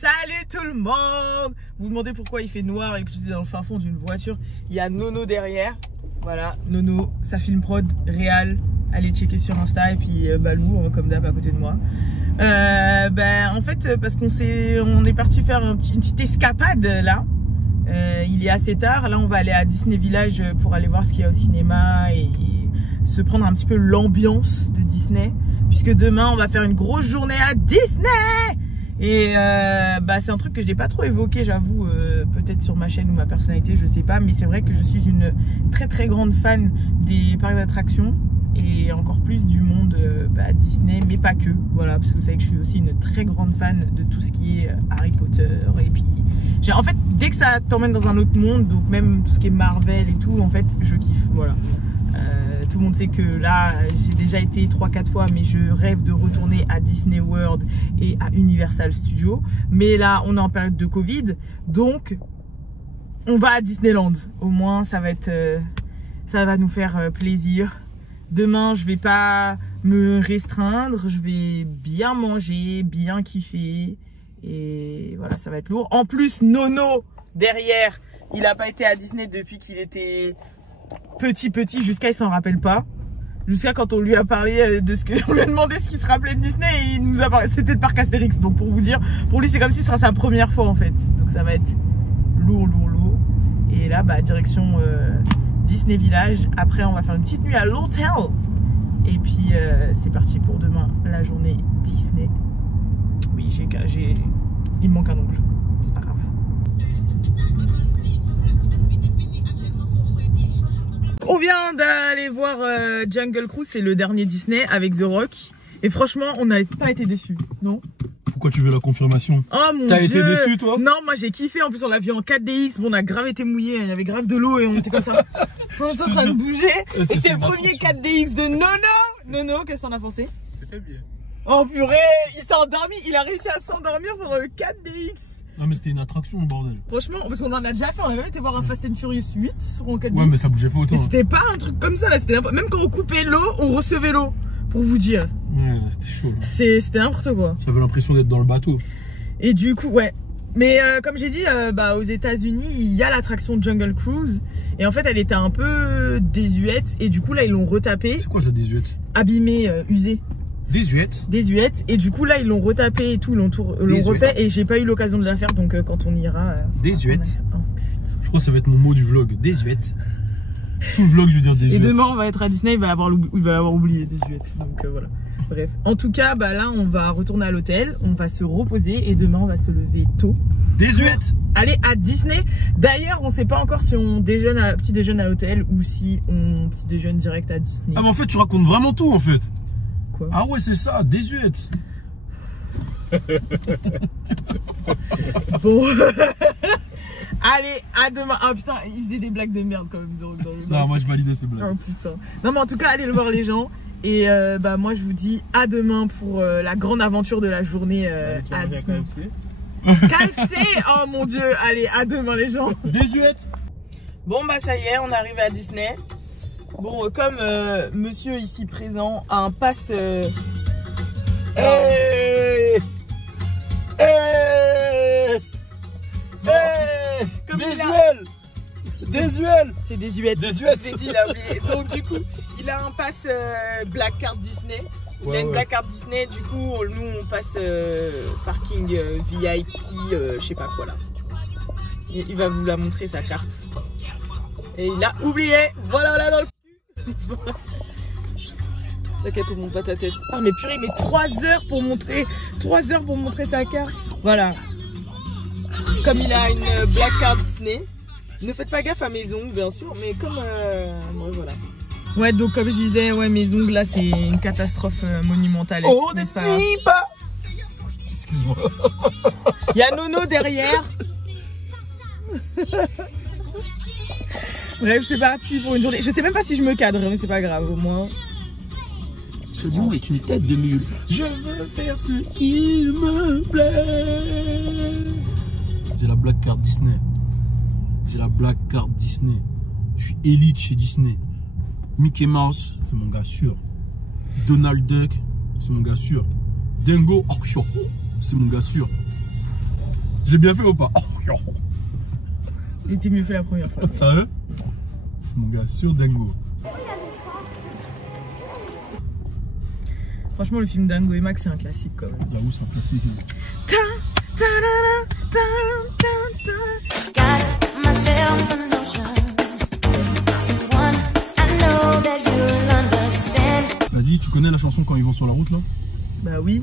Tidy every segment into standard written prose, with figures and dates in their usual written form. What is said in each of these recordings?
Salut tout le monde! Vous vous demandez pourquoi il fait noir et que je suis dans le fin fond d'une voiture. Il y a Nono derrière. Voilà, Nono, sa film prod réal. Allez checker sur Insta et puis Balou, comme d'hab à côté de moi. En fait, parce qu'on est parti faire une petite escapade là. Il est assez tard. Là, on va aller à Disney Village pour aller voir ce qu'il y a au cinéma et se prendre un petit peu l'ambiance de Disney. Puisque demain, on va faire une grosse journée à Disney! Et c'est un truc que je n'ai pas trop évoqué, j'avoue, peut-être sur ma chaîne ou ma personnalité, je sais pas, mais c'est vrai que je suis une très très grande fan des parcs d'attractions et encore plus du monde Disney, mais pas que, voilà, parce que vous savez que je suis aussi une très grande fan de tout ce qui est Harry Potter et puis en fait dès que ça t'emmène dans un autre monde, donc même tout ce qui est Marvel et tout, en fait je kiffe, voilà. Tout le monde sait que là, j'ai déjà été 3-4 fois, mais je rêve de retourner à Disney World et à Universal Studios. Mais là, on est en période de Covid, donc on va à Disneyland. Au moins, ça va nous faire plaisir. Demain, je vais pas me restreindre, je vais bien manger, bien kiffer. Et voilà, ça va être lourd. En plus, Nono, derrière, il n'a pas été à Disney depuis qu'il était petit, jusqu'à il s'en rappelle pas. Jusqu'à quand on lui a parlé de ce que on lui a demandé ce qu'il se rappelait de Disney et il nous a parlé, c'était le parc Astérix. Donc pour vous dire, pour lui c'est comme si ce sera sa première fois en fait. Donc ça va être lourd. Et là direction Disney Village. Après on va faire une petite nuit à l'hôtel. Et puis c'est parti pour demain, la journée Disney. Oui, il me manque un ongle. C'est pas grave. On vient d'aller voir Jungle Cruise, c'est le dernier Disney avec The Rock. Et franchement, on n'a pas été déçus, non? Pourquoi tu veux la confirmation? Oh mon Dieu! T'as été déçu toi? Non, moi j'ai kiffé, en plus on l'a vu en 4DX, bon, on a grave été mouillé, il y avait grave de l'eau et on était comme ça. On était en train de bouger. Et c'est le premier 4DX de Nono, qu'est-ce qu'on a pensé? C'était bien. Oh purée, il s'est endormi, il a réussi à s'endormir pendant le 4DX. Non mais c'était une attraction, bordel. Franchement, parce qu'on en a déjà fait, on avait même été voir un Fast and Furious 8 sur un 4DX. Ouais mais ça bougeait pas autant. Et c'était pas un truc comme ça là, c'était même quand on coupait l'eau, on recevait l'eau. Pour vous dire. Ouais, c'était chaud là. C'était n'importe quoi. J'avais l'impression d'être dans le bateau. Et du coup, ouais. Mais comme j'ai dit, aux États-Unis, il y a l'attraction Jungle Cruise. Et en fait, elle était un peu désuète. Et du coup, là, ils l'ont retapée. C'est quoi ça, désuète? Abîmée, usée. Désuète. Et du coup, là, ils l'ont retapé et tout, l'ont refait. Et j'ai pas eu l'occasion de la faire. Donc, quand on ira. Désuète. Oh putain. Je crois que ça va être mon mot du vlog. Désuète. Tout le vlog, je veux dire désuète. Et demain, on va être à Disney, il va avoir oublié désuète. Donc, voilà. Bref. En tout cas, là, on va retourner à l'hôtel. On va se reposer. Et demain, on va se lever tôt. Désuète. Aller à Disney. D'ailleurs, on sait pas encore si on petit déjeune à l'hôtel ou si on petit déjeune direct à Disney. Ah mais en fait tu racontes vraiment tout en fait. Quoi? Ah ouais c'est ça, désuète. Bon. Allez, à demain. Ah putain, il faisait des blagues de merde quand même. Non moi je validais ces blagues. Oh putain. Non mais en tout cas, allez le voir les gens. Et moi je vous dis à demain pour la grande aventure de la journée à Disney. KFC. Oh mon dieu, allez, à demain les gens. Désuète. Bon ça y est, on arrive à Disney. Bon, comme monsieur ici présent a un pass... Désuel. C'est désuète. Désuète. J'ai dit, il a oublié. Donc du coup, il a un pass Black Card Disney. Il a une Black Card Disney, du coup, nous on passe parking VIP, je sais pas quoi là. Il va vous la montrer sa carte. Et il a oublié. Voilà là dans le cul. T'inquiète, on monte pas ta tête. Ah mais purée, mais 3 heures pour montrer sa carte. Voilà. Comme il a une Black Card Disney. Ne faites pas gaffe à mes ongles bien sûr, mais comme voilà. Ouais, donc comme je disais, ouais, mes ongles là c'est une catastrophe monumentale. Oh n'est-ce pas? Excuse-moi. Il y a Nono derrière. Bref, c'est parti pour une journée. Je sais même pas si je me cadre, mais c'est pas grave, au moins. Ce lion est une tête de mule. Je veux faire ce qu'il me plaît. J'ai la Black Card Disney. Je suis élite chez Disney. Mickey Mouse, c'est mon gars sûr. Donald Duck, c'est mon gars sûr. Dingo, c'est mon gars sûr. Je l'ai bien fait ou pas? Il était mieux fait la première fois. Sérieux? C'est mon gars sur Dingo. Franchement, le film Dingo et Max, c'est un classique quand même. J'avoue, c'est un classique. Vas-y, tu connais la chanson quand ils vont sur la route là? Bah oui.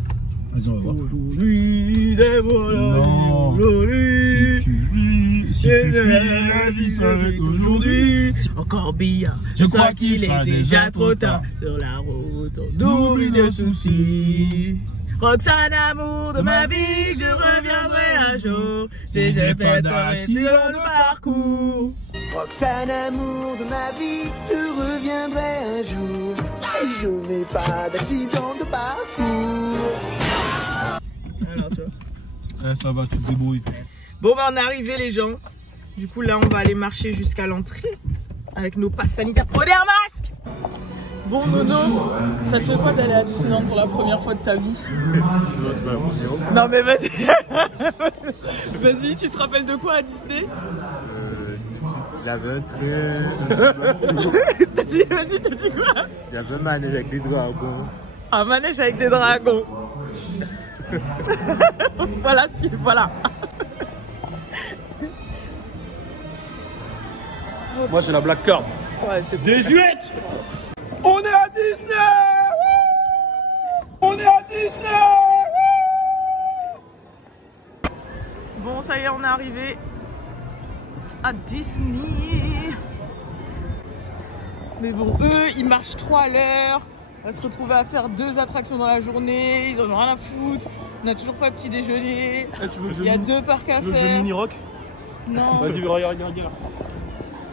Vas-y, on va voir. Aujourd'hui, Non. Si tu fuis la vie serait aujourd'hui. Encore billard. Je crois qu'il est déjà trop tard. Sur la route, on oublie tes soucis. Roxane, amour de ma vie, je reviendrai un jour. Si j'ai fait d'accident de parcours. Roxane, amour de ma vie, je reviendrai un jour. Si je n'ai pas d'accident de parcours. Alors, tu vois. Eh, ça va, tu te débrouilles. Bon, bah, on est arrivé, les gens. Du coup, là, on va aller marcher jusqu'à l'entrée avec nos passes sanitaires. Prenez un masque! Bon, Nono, ça te fait quoi d'aller à Disneyland pour la première fois de ta vie? Non, mais vas-y. Vas-y, tu te rappelles de quoi à Disney? Il y avait un truc. T'as dit, vas-y, t'as dit quoi? Il y avait un manège avec des dragons. Un manège avec des dragons. Voilà ce qui. Voilà. Moi, j'ai la black card. Ouais, c'est bon. Désuète! On est à Disney! On est à Disney! Bon, ça y est, on est arrivé à Disney. Mais bon, eux, ils marchent 3 à l'heure. On va se retrouver à faire 2 attractions dans la journée. Ils en ont rien à foutre. On n'a toujours pas petit déjeuner. Il y a 2 parcs à Tu veux que je faire. mini rock? Non. Vas-y, regarde.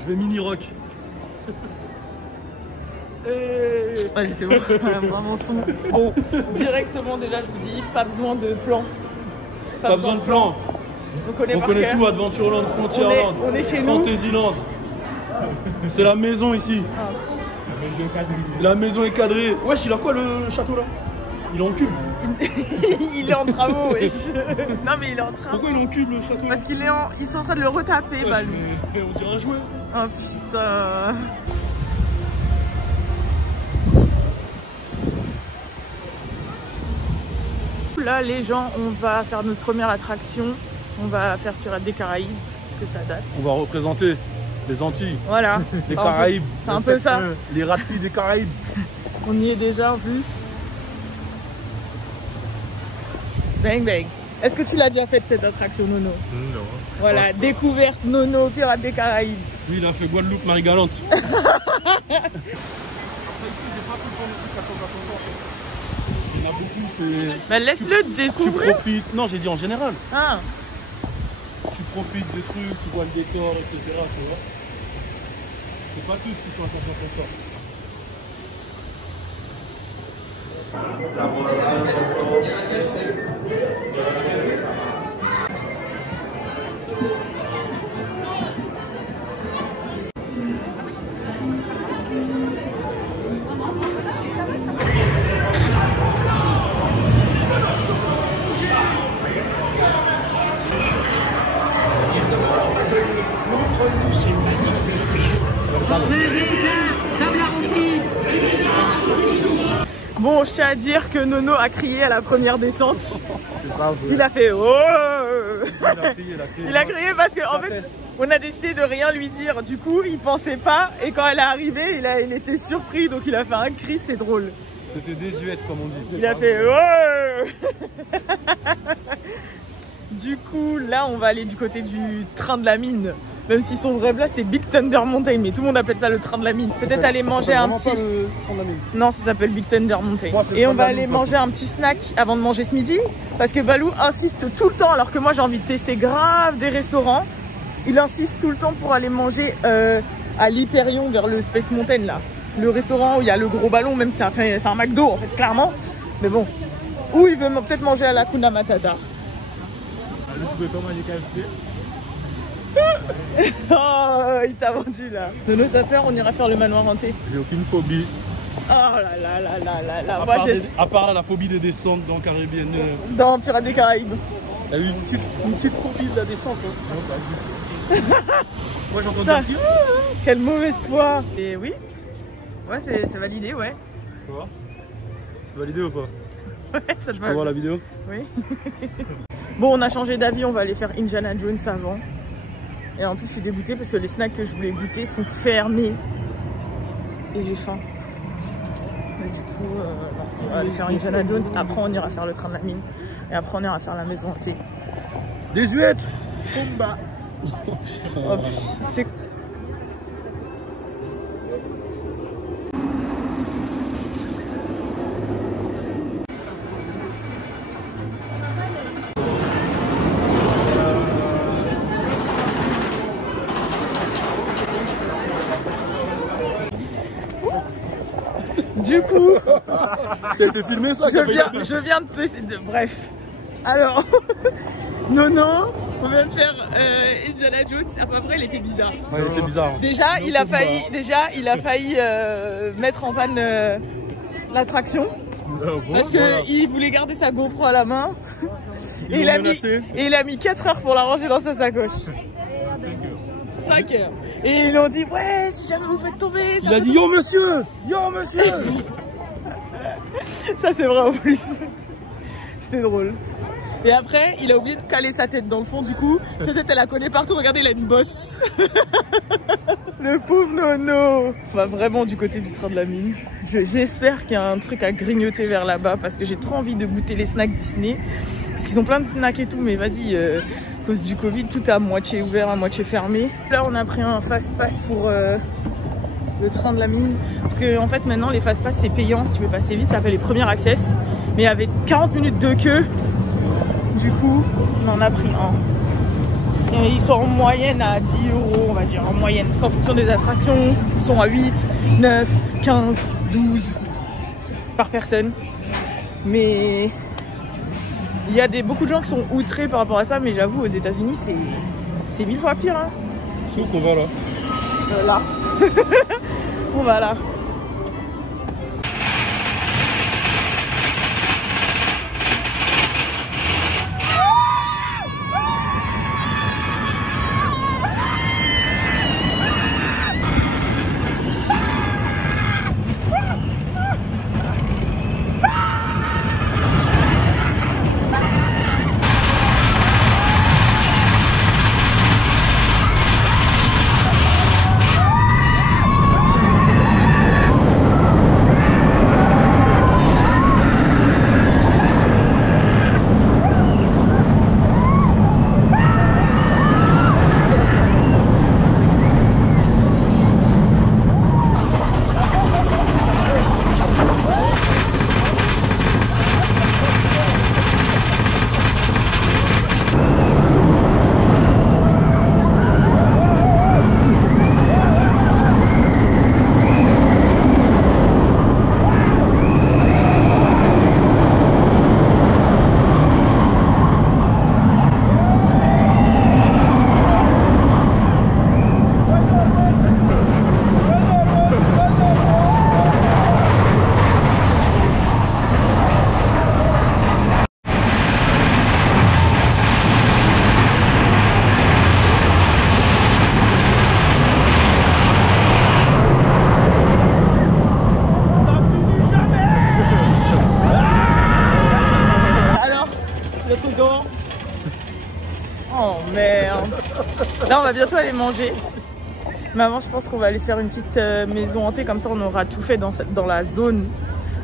Je vais mini rock. Vas-y, c'est bon. Voilà, vraiment son. Bon, directement déjà, je vous dis, pas besoin de plan. Pas besoin de plan. On connaît, On par connaît cœur. tout, Adventureland, Frontierland, On est chez nous. Fantasyland. C'est la maison ici. Ah. La maison est cadrée. Wesh, il a quoi le château là? Il est en cube. Il est en travaux, wesh. Non, mais il est en travaux. Pourquoi il est en cube le château? Parce qu'ils sont en train de le retaper, Wesh, bah lui. mais on dirait un jouet. Oh putain. Là, les gens, on va faire notre première attraction. On va faire Pirates des Caraïbes, parce que ça date. On va représenter les Antilles, Voilà. les Enfin, Caraïbes. c'est un peu ça. Les rapides des Caraïbes. On y est déjà en plus. Bang bang. Est-ce que tu l'as déjà fait cette attraction, Nono? Non. Voilà, découverte Nono, Pirates des Caraïbes. Lui, il a fait Guadeloupe, Marie-Galante. Il y en a beaucoup, c'est... Bah laisse-le Tu découvrir. profites... Non, j'ai dit en général. Ah. Tu profites des trucs, tu vois le décor, etc. Tu vois. C'est pas tous qui sont à 100% comme ça. Bon, je tiens à dire que Nono a crié à la première descente. Il a fait oh. Il a crié parce qu'en fait, on a décidé de rien lui dire. Du coup, il pensait pas. Et quand elle est arrivée, il était surpris. Donc il a fait un cri, c'était drôle. C'était désuète, comme on dit. Il a fait oh. Du coup, là, on va aller du côté du train de la mine. Même si son vrai plat c'est Big Thunder Mountain, mais tout le monde appelle ça le train de la mine. Peut-être aller manger un petit. Non, ça s'appelle Big Thunder Mountain. Et on va aller manger un petit snack avant de manger ce midi. Parce que Balou insiste tout le temps, alors que moi j'ai envie de tester grave des restaurants. Il insiste tout le temps pour aller manger à l'Hyperion vers le Space Mountain là. Le restaurant où il y a le gros ballon, même c'est un McDo en fait, clairement. Mais bon. Ou il veut peut-être manger à la Kuna Matata. Oh, il t'a vendu là. De notre peur, on ira faire le manoir hanté. J'ai aucune phobie. Oh là là là là là là. À part la phobie des descentes dans Caribbean. Dans Pirates des Caraïbes. T'as eu une petite phobie de la descente, hein? Non, pas du tout. Moi j'entends Putain, dire. quelle mauvaise foi. Et oui, ouais, c'est validé, ouais. Tu vois? C'est validé ou pas? Ouais, ça te Tu va. peux voir la vidéo? Oui. Bon, on a changé d'avis, on va aller faire Indiana Jones avant. Et en plus, je suis dégoûtée parce que les snacks que je voulais goûter sont fermés. Et j'ai faim. Et du coup, on va aller faire Indiana Jones. Après, on ira faire le train de la mine. Et après, on ira faire la maison hantée. Désuète! Pumba. Oh putain. Oh, c'est... Du coup, Ça a été filmé ça? je viens de te... Bref. Alors, Nono, on vient de faire Indiana Jones. À peu près, il était bizarre. Ouais, il était bizarre. Déjà, il a failli mettre en panne l'attraction. Parce qu'il voulait garder sa GoPro à la main. Et il a mis 4 heures pour la ranger dans sa sacoche. 5 heures. Et ils lui ont dit, ouais, si jamais vous faites tomber... Il a dit yo monsieur! Yo monsieur! Ça c'est vrai en plus. C'était drôle. Et après, il a oublié de caler sa tête dans le fond, du coup, sa tête elle a collé partout, regardez, il a une bosse. Le pauvre Nono. On va vraiment du côté du train de la mine. J'espère qu'il y a un truc à grignoter vers là-bas parce que j'ai trop envie de goûter les snacks Disney. Parce qu'ils ont plein de snacks et tout, mais vas-y, à cause du Covid, tout est à moitié ouvert, à moitié fermé. Là, on a pris un fast-pass pour le train de la mine. Parce que en fait, maintenant, les fast-pass, c'est payant si tu veux passer vite. Ça s'appelle les premiers access. Mais il y avait 40 minutes de queue. Du coup, on en a pris un. Et ils sont en moyenne à 10 €, on va dire, en moyenne. Parce qu'en fonction des attractions, ils sont à 8, 9, 15, 12 par personne. Mais il y a beaucoup de gens qui sont outrés par rapport à ça, mais j'avoue, aux États-Unis, c'est 1000 fois pire. Hein. C'est où qu'on va là? Là. On va là. Oh merde. Là on va bientôt aller manger. Mais avant je pense qu'on va aller se faire une petite maison hantée. Comme ça on aura tout fait dans la zone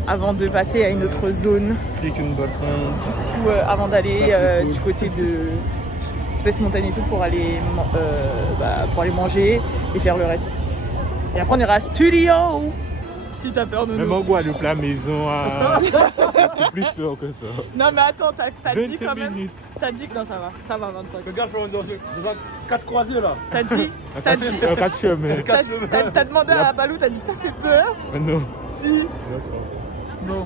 avant de passer à une autre zone. Avec une bonne Ou avant d'aller du côté de Space Mountain et tout pour aller manger et faire le reste. Et après on ira à Studio. Si t'as peur de nous. Même en Guadeloupe, la maison a plus peur que ça. Non mais attends, t'as dit quand même. minutes. T'as dit que non ça va 25. Regarde dans un 4 croisés là. T'as dit. Quatre chemins. T'as demandé à Balou, t'as dit ça fait peur. Non. Si. Bon.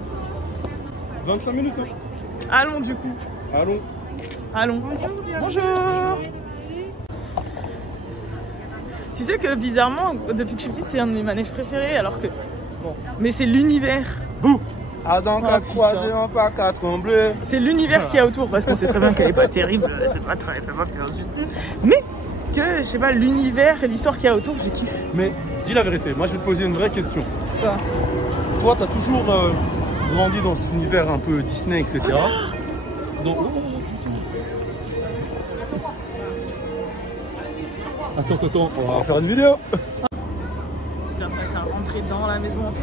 25 minutes hein. Allons du coup. Allons. Bonjour. Tu sais que bizarrement, depuis que je suis petite, c'est un de mes manèges préférés alors que... Bon, mais c'est l'univers. Bouh. Adam Ah, qu'a putain. croisé en pas 4 en bleu. C'est l'univers qu'il y a autour parce qu'on sait très bien qu'elle est pas terrible, c'est pas très mais que je sais pas, l'univers et l'histoire qu'il y a autour, j'ai kiffé. Mais dis la vérité, moi je vais te poser une vraie question. Quoi? Toi, t'as toujours grandi dans cet univers un peu Disney, etc. Donc, Attends, on va faire une vidéo. Je dois me mettre à rentrer dans la maison hantée.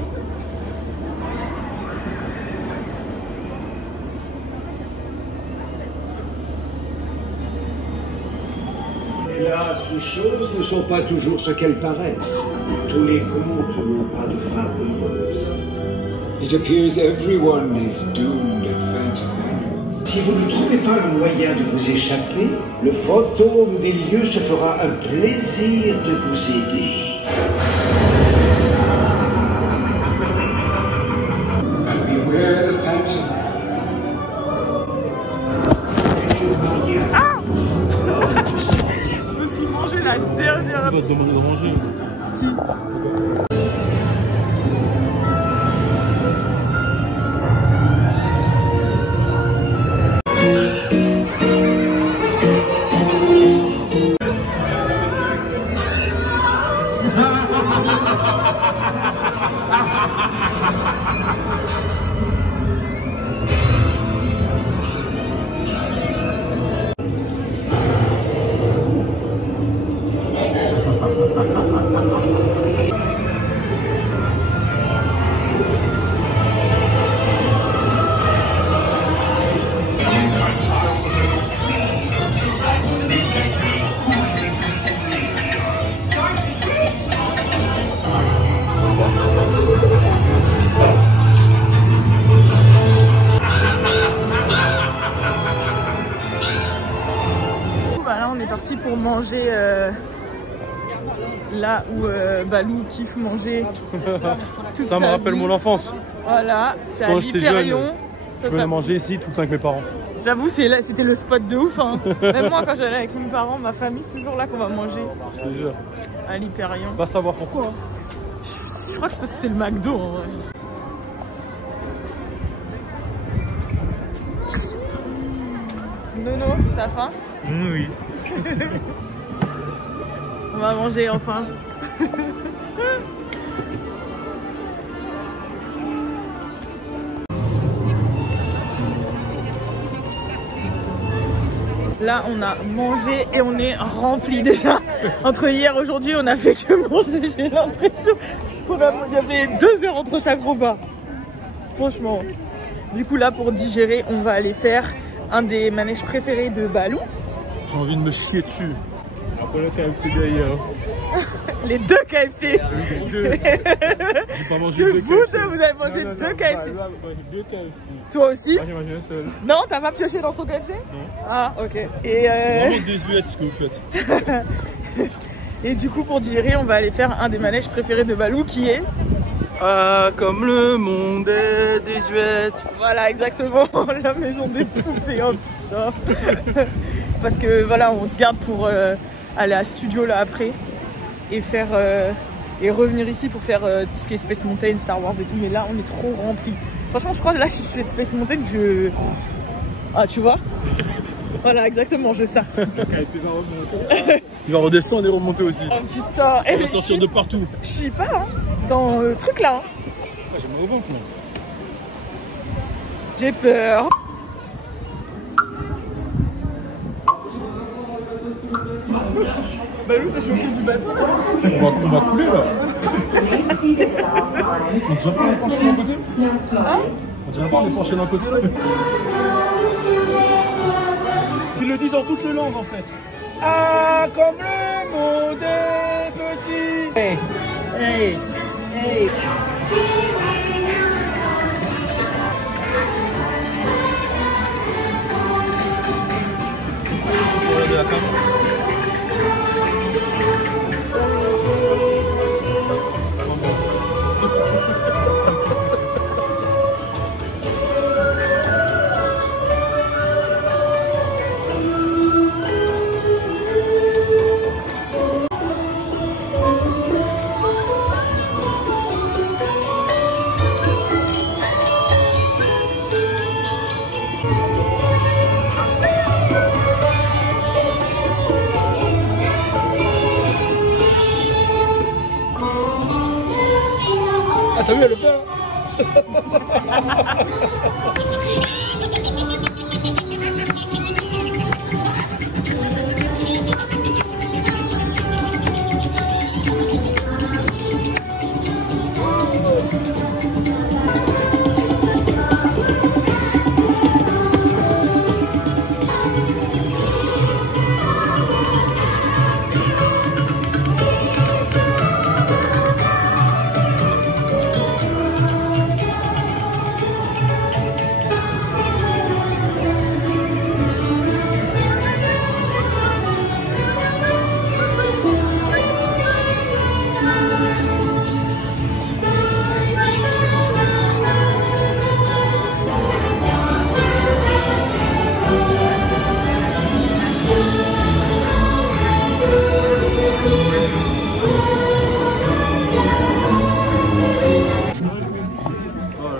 Hélas, les choses ne sont pas toujours ce qu'elles paraissent. Tous les contes n'ont pas de fin heureuse. It appears everyone is doomed at Phantom Manor. Si vous ne trouvez pas le moyen de vous échapper, le fantôme des lieux se fera un plaisir de vous aider. But beware the Phantom. Je me suis mangé la dernière. Il va te demander de ranger. Là on est parti pour manger là où Balou kiffe manger. Toute Ça me sa rappelle vie. mon enfance. Voilà, c'est à Quand j'étais l'Hyperion. jeune, Ça, Je venais ça- manger ici tout le temps avec mes parents. J'avoue, c'était le spot de ouf. Hein. Même moi, quand j'allais avec mes parents, ma famille, c'est toujours là qu'on va manger Je te jure. à l'Hyperion. Pas savoir pourquoi. Hein. Je crois que c'est parce que c'est le McDo en vrai. Nono, t'as faim? Oui. On va manger enfin. Là, on a mangé et on est rempli déjà. Entre hier et aujourd'hui, on a fait que manger. J'ai l'impression qu'il y avait 2 heures entre chaque repas. Franchement. Du coup, là, pour digérer, on va aller faire un des manèges préférés de Balou. J'ai envie de me chier dessus. Après le KFC d'ailleurs. Les 2 KFC. J'ai pas mangé Que deux vous KFC. deux, vous avez mangé 2 KFC. Bah, deux KFC. Toi aussi? Moi j'ai mangé un seul. Non, t'as pas pioché dans son KFC? Non. Ah, ok. Et, C'est vraiment désuète ce que vous faites. et du coup, pour digérer, on va aller faire un des manèges préférés de Balou qui est... Ah, comme le monde est désuète. Voilà, exactement, la maison des poupées, oh putain. Parce que voilà, on se garde pour aller à studio là après et faire et revenir ici pour faire tout ce qui est Space Mountain, Star Wars et tout. Mais là, on est trop rempli. Franchement, je crois que là, si je fais Space Mountain, je... Ah, tu vois? Voilà, exactement, je sais. Il va redescendre et remonter aussi. Oh putain. Il va sortir de partout. Je sais pas, hein, dans le truc là. Hein. J'ai mal au ventre là. J'ai peur. Balou, t'es choqué du bateau là? On va couler là. On dirait pas les pencher d'un côté? Hein? On dirait pas les pencher d'un côté là? Ils le disent dans toutes les langues en fait. Ah, comme le monde est petit. Hey, hey, hey. Regardez la caméra. vu, elle le fait.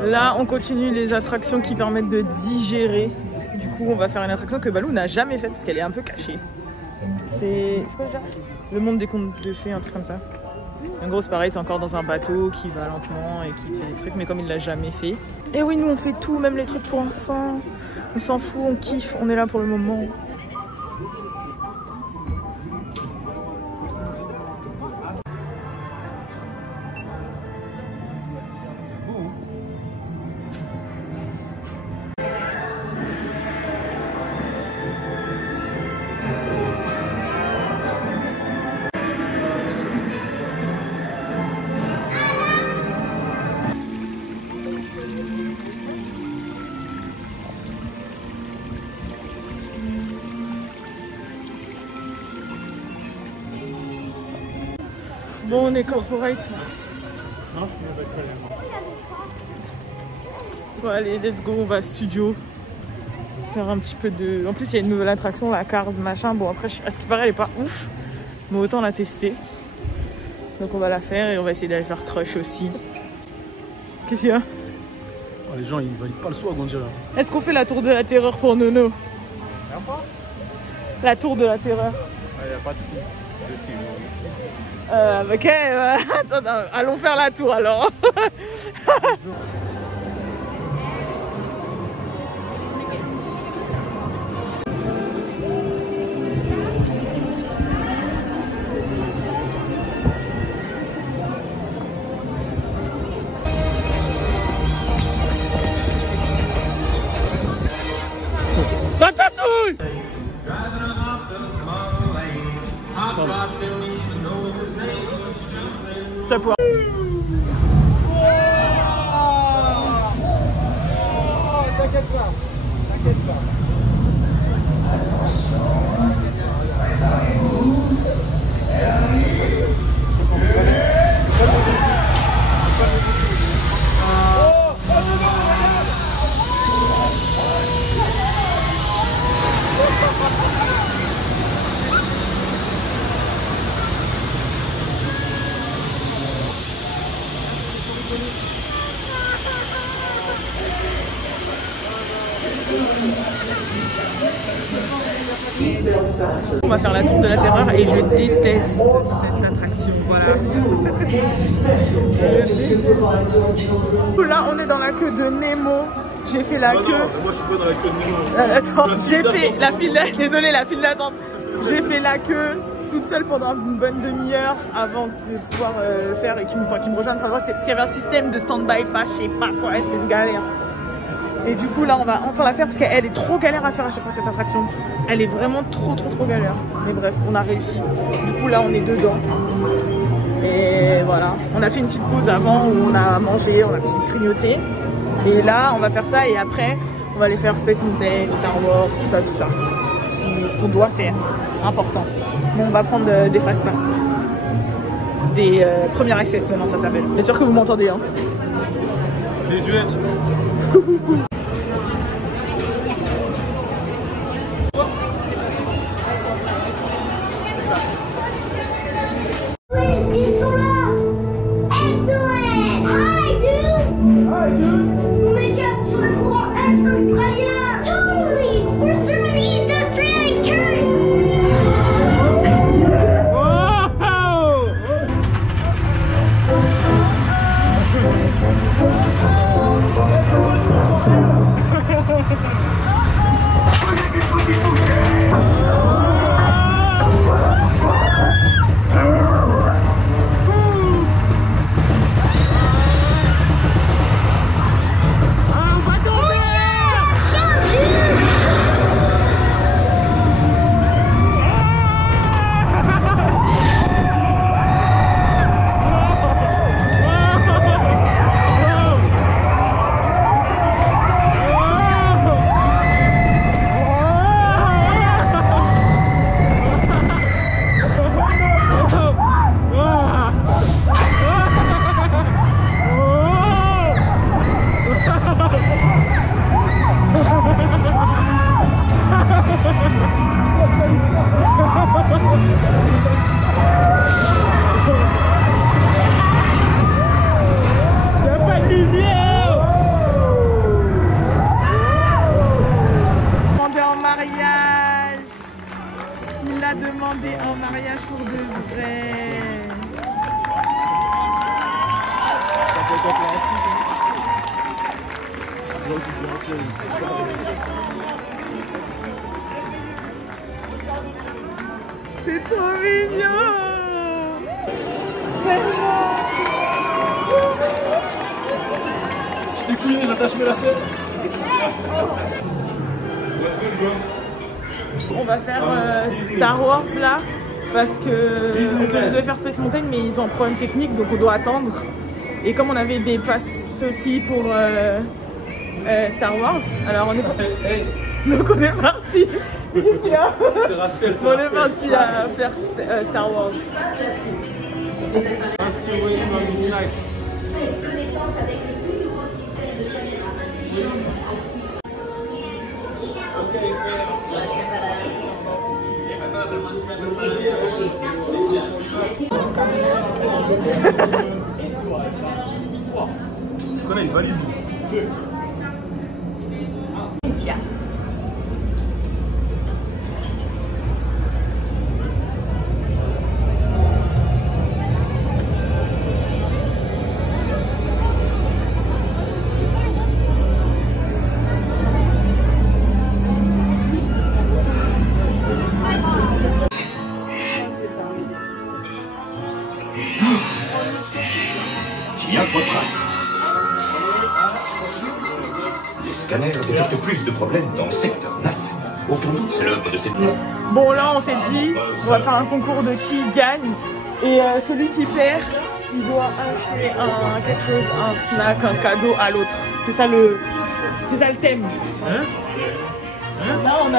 Là, on continue les attractions qui permettent de digérer. Du coup, on va faire une attraction que Balou n'a jamais faite parce qu'elle est un peu cachée. C'est quoi déjà? Le monde des contes de fées, un truc comme ça. En gros, c'est pareil, t'es encore dans un bateau qui va lentement et qui fait des trucs, mais comme il l'a jamais fait. Et oui, nous, on fait tout, même les trucs pour enfants. On s'en fout, on kiffe, on est là pour le moment. Bon, on est corporate. Bon, allez, let's go, on va à studio. Faire un petit peu de... En plus, il y a une nouvelle attraction, la Cars, machin. Bon, après, à ce qui paraît, elle est pas ouf. Mais autant la tester. Donc, on va la faire et on va essayer d'aller faire Crush aussi. Qu'est-ce qu'il y a? Oh, les gens, ils valident pas le swag, on dirait. Est-ce qu'on fait la tour de la terreur pour Nono? La tour de la terreur. Il n'y a pas de tour. Ok, attends, allons faire la tour alors. Ratatouille! Ça pourra. T'inquiète pas, t'inquiète pas. On va faire la tour de la terreur et je déteste cette attraction, voilà. Là on est dans la queue de Nemo. J'ai fait la queue. Non, moi je suis pas dans la queue de Nemo. Attends, j'ai fait la file désolé, la file d'attente. J'ai fait la queue toute seule pendant une bonne demi-heure avant de pouvoir faire et qu'ils me rejoignent. Enfin, c'est parce qu'il y avait un système de stand-by, pas je sais pas quoi, c'était une galère. Et du coup là on va enfin la faire parce qu'elle est trop galère à faire à chaque fois cette attraction. Elle est vraiment trop galère. Mais bref, on a réussi. Du coup là on est dedans. Et voilà. On a fait une petite pause avant où on a mangé, on a petit grignoté. Et là on va faire ça et après on va aller faire Space Mountain, Star Wars, tout ça. Ce qu'on doit faire. Important. Mais on va prendre des fast pass. Des premières access maintenant ça s'appelle. J'espère que vous m'entendez hein. Des huettes. Demandé en mariage pour de vrai. C'est trop mignon. Je t'ai couillé, j'attache mes lacets. On va faire Star Wars là parce que on devait faire Space Mountain mais ils ont un problème technique donc on doit attendre. Et comme on avait des passes aussi pour Star Wars, alors on est donc on est parti. C'est Rastel, on est parti à faire Star Wars. Connaissance avec le tout nouveau système de caméra Je connais, il valide. Bien comprendre. Les scanners détectent plus de problèmes dans le secteur 9. Aucun doute, c'est l'œuvre de cette... Bon là on s'est dit, on va faire un concours de qui gagne. Et celui qui perd, il doit acheter quelque chose, un snack, un cadeau à l'autre. C'est ça le thème. Hein? Là on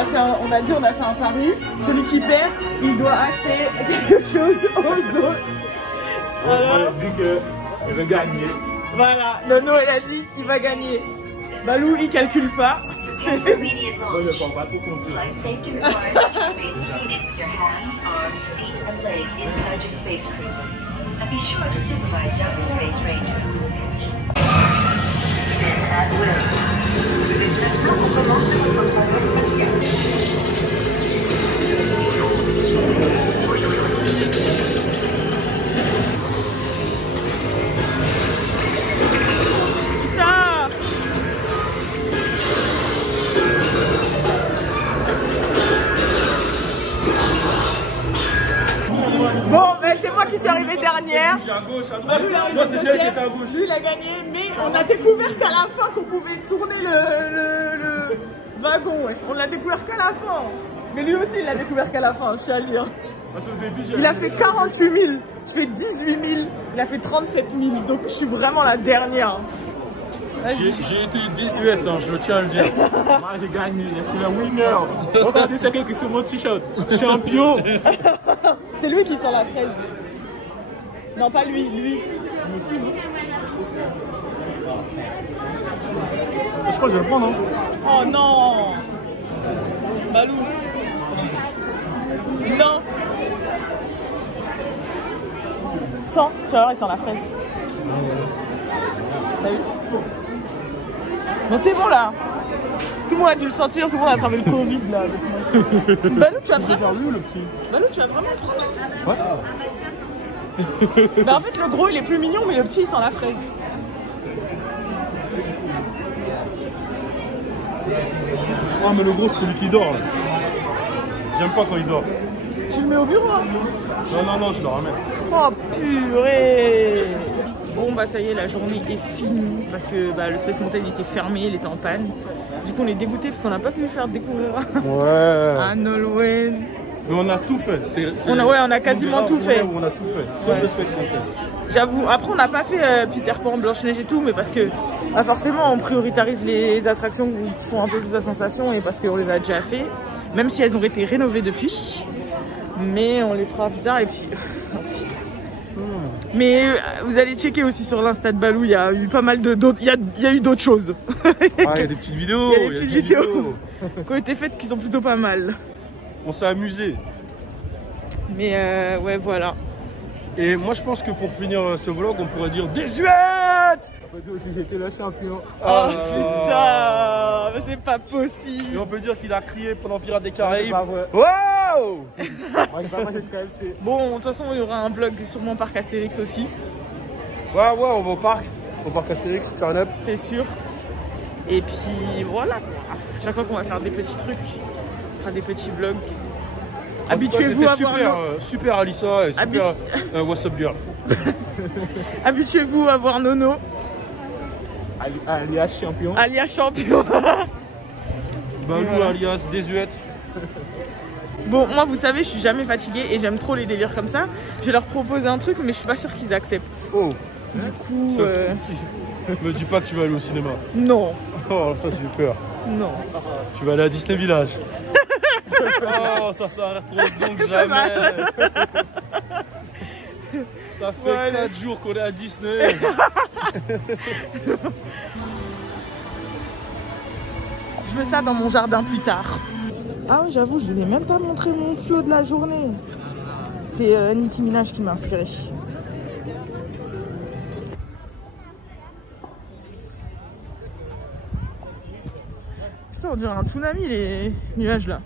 a dit on a fait un pari. Celui qui perd, il doit acheter quelque chose aux autres. Voilà. On a dit qu'il va gagner. Voilà, Nono elle a dit qu'il va gagner. Balou il calcule pas. Moi je prends pas trop confiance. Safety requires that you remain seated with your hands, arms, feet, and legs inside your space cruiser. And be sure to supervise younger space rangers. Bon, ben c'est moi qui suis arrivée dernière. Je suis à gauche, à Balou, droite. il a Moi, arrivé c'est elle qui deuxième. était à gauche. Lui, il a gagné, mais on a découvert qu'à la fin qu'on pouvait tourner le wagon. Ouais. On l'a découvert qu'à la fin. Mais lui aussi, il l'a découvert qu'à la fin, je tiens à le dire. Il a fait 48 000, je fais 18 000, il a fait 37 000, donc je suis vraiment la dernière. J'ai été désuète, hein, je tiens à le dire. Moi j'ai gagné, je suis le winner. Regardez, c'est quelqu'un qui se montre t-shirt. Champion. C'est lui qui sent la fraise. Non, pas lui, lui. Je crois que je vais le prendre. Hein. Oh non. Balou. Non. Sens, tu vas voir, il sent la fraise. Salut. Bon, c'est bon là. Tout le monde a dû le sentir, tout le monde a attrapé le Covid là. Balou, tu vas vraiment lui, le petit. Balou, tu vas vraiment le prendre. Ouais. Bah en fait, le gros il est plus mignon, mais le petit il sent la fraise. Ah, mais le gros, c'est celui qui dort. J'aime pas quand il dort. Tu le mets au bureau hein? Non, je le ramène. Oh purée. Bon bah ça y est, la journée est finie parce que bah, le Space Mountain était fermé, il était en panne. Du coup on est dégoûté parce qu'on n'a pas pu le faire découvrir à Nolwenn. Mais on a tout fait. On a quasiment tout fait. On a tout fait, sauf le Space Mountain. J'avoue, après on n'a pas fait Peter Pan, Blanche-Neige et tout, mais parce que bah, forcément on prioritarise les attractions qui sont un peu plus à sensation et parce qu'on les a déjà fait, même si elles ont été rénovées depuis. Mais on les fera plus tard et puis... Mais vous allez checker aussi sur l'Insta de Balou, il y a eu pas mal d'autres... Il y a eu d'autres choses. Ah, il y a des petites vidéos. Il y a des petites vidéos qui ont été faites qui sont plutôt pas mal. On s'est amusé. Mais ouais, voilà. Et moi, je pense que pour finir ce vlog, on pourrait dire désuète. On peut dire aussi j'étais le champion. Oh putain, mais c'est pas possible. Et on peut dire qu'il a crié pendant Pirates des Caraïbes. Wow. Wow. Bon, de toute façon, il y aura un vlog sûrement Parc Astérix aussi. Ouais, on va au parc. Au parc Astérix, turn up. C'est sûr. Et puis voilà. Chaque fois qu'on va faire des petits trucs, on fera des petits vlogs. Habituez-vous à voir super Alissa et super What's Up Girl. Habituez-vous à voir Nono. Alias champion. Alias champion. Balou alias désuète. Bon, moi vous savez, je suis jamais fatiguée et j'aime trop les délires comme ça. Je vais leur proposer un truc, mais je suis pas sûre qu'ils acceptent. Oh. Du coup, Me dis pas que tu vas aller au cinéma. non. Oh, j'ai peur. Non. Tu vas aller à Disney Village. Oh, ça s'arrête trop donc jamais. Ça fait 4 jours qu'on est à Disney. Je veux ça dans mon jardin plus tard. Ah oui, j'avoue, je vous ai même pas montré mon flow de la journée. C'est Nicki Minaj qui m'a inspiré. Putain, on dirait un tsunami les nuages là.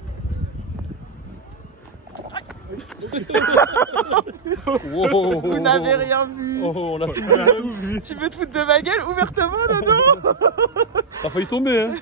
Wow. Vous n'avez rien vu. Oh, on a tout vu. Tu veux te foutre de ma gueule ouvertement, Nono? T'as failli tomber, hein.